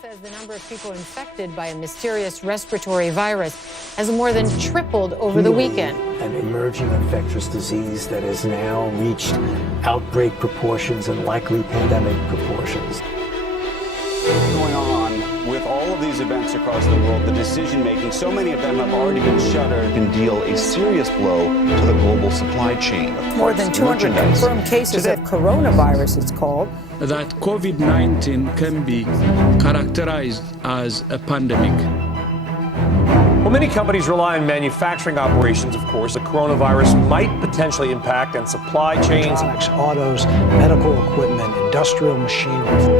says the number of people infected by a mysterious respiratory virus has more than tripled over the weekend. An emerging infectious disease that has now reached outbreak proportions and likely pandemic proportions. Going on with all of these events across the world, the decision-making, so many of them have already been shuttered. Can deal a serious blow to the global supply chain. More than 200 confirmed cases of coronavirus, it's called. That COVID-19 can be characterized as a pandemic. Well, many companies rely on manufacturing operations, of course. The coronavirus might potentially impact on supply chains. Electronics, autos, medical equipment, industrial machinery.